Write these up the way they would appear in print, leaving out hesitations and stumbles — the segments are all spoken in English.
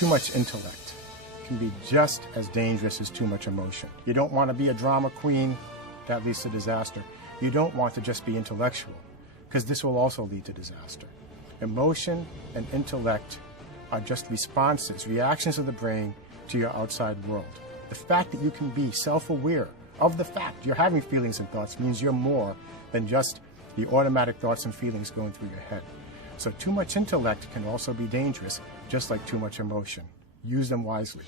too much intellect can be just as dangerous as too much emotion. You don't want to be a drama queen, that leads to disaster. You don't want to just be intellectual, because this will also lead to disaster. Emotion and intellect are just responses, reactions of the brain to your outside world. The fact that you can be self-aware of the fact you're having feelings and thoughts means you're more than just the automatic thoughts and feelings going through your head. So too much intellect can also be dangerous, just like too much emotion. Use them wisely.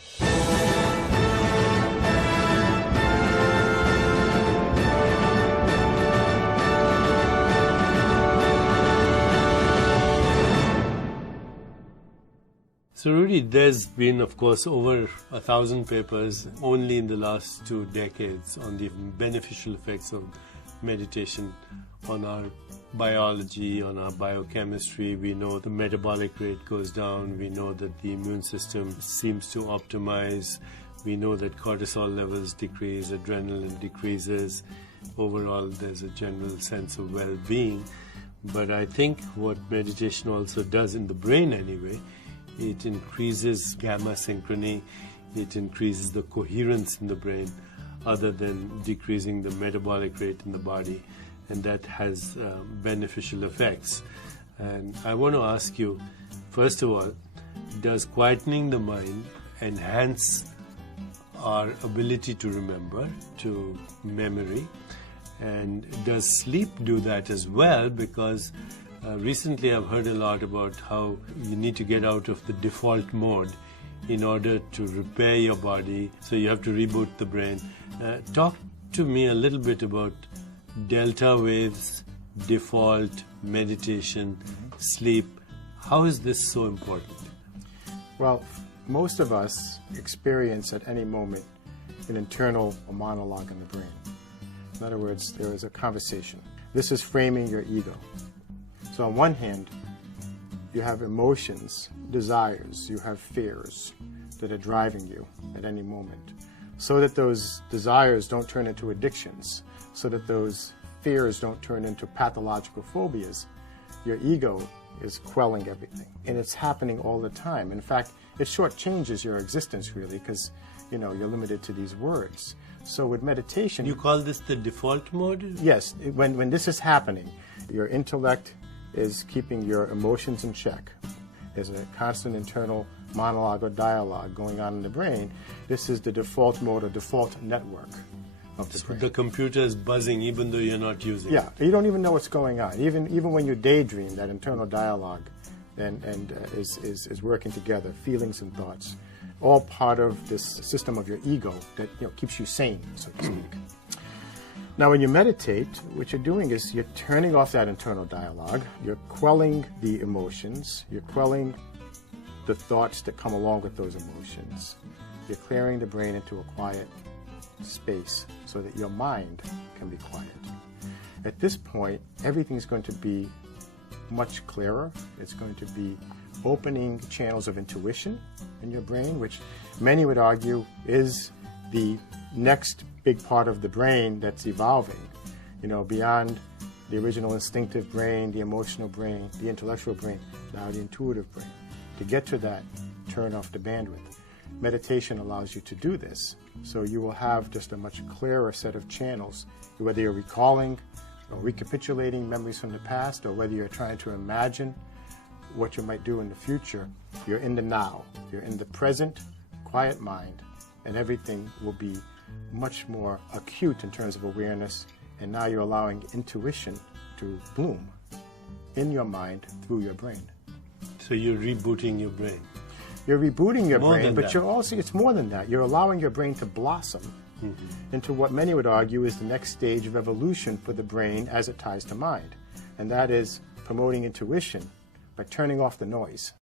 So Rudy, there's been, of course, over 1,000 papers only in the last 2 decades on the beneficial effects of meditation on our biology, on our biochemistry. We know the metabolic rate goes down. We know that the immune system seems to optimize. We know that cortisol levels decrease, adrenaline decreases. Overall, there's a general sense of well-being. But I think what meditation also does in the brain anyway, it increases gamma synchrony, it increases the coherence in the brain, other than decreasing the metabolic rate in the body, and that has beneficial effects. And I want to ask you, first of all, does quietening the mind enhance our ability to remember, to memory? And does sleep do that as well? Because recently I've heard a lot about how you need to get out of the default mode in order to repair your body, so you have to reboot the brain. Talk to me a little bit about delta waves, default, meditation, sleep. How is this so important? Well, most of us experience at any moment an internal monologue in the brain. In other words, there is a conversation. This is framing your ego. So on one hand, you have emotions, desires, you have fears that are driving you at any moment, so that those desires don't turn into addictions, so that those fears don't turn into pathological phobias. Your ego is quelling everything, and it's happening all the time. In fact, it shortchanges your existence really, because you're limited to these words. So with meditation, you call this the default mode? Yes. When this is happening, your intellect is keeping your emotions in check. There's a constant internal monologue or dialogue going on in the brain. This is the default mode or default network of the brain. The computer is buzzing even though you're not using it. Yeah, you don't even know what's going on. Even when you daydream, that internal dialogue is working together, feelings and thoughts, all part of this system of your ego that keeps you sane, so to speak. Now, when you meditate, what you're doing is you're turning off that internal dialogue, you're quelling the emotions, you're quelling the thoughts that come along with those emotions. You're clearing the brain into a quiet space so that your mind can be quiet. At this point, everything's going to be much clearer. It's going to be opening channels of intuition in your brain, which many would argue is the next big part of the brain that's evolving, beyond the original instinctive brain, the emotional brain, the intellectual brain, now the intuitive brain. To get to that, turn off the bandwidth. Meditation allows you to do this, so you will have just a much clearer set of channels, whether you're recalling or recapitulating memories from the past, or whether you're trying to imagine what you might do in the future. You're in the now, you're in the present, quiet mind, and everything will be much more acute in terms of awareness, and now you're allowing intuition to bloom in your mind through your brain. So you're rebooting your brain. You're rebooting your brain, but you're also, it's more than that. You're allowing your brain to blossom into what many would argue is the next stage of evolution for the brain as it ties to mind. And that is promoting intuition by turning off the noise.